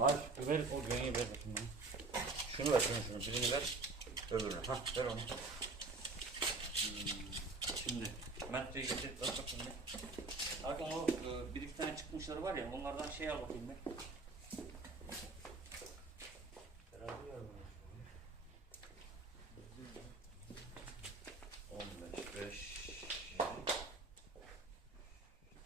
Ay ver o gönye ver bakayım bana. Şunu ver şunu şunu birini ver. Öbürünü. Ha ver onu. Hmm, Şimdi metreyi getir bak bakayım bir. Hakan o e, bir iki tane çıkmışları var ya onlardan şey al bakayım bir. Beraber ver bana. 15 5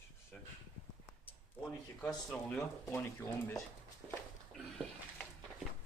çıkacak. 12 kaç sıra oluyor? 12 11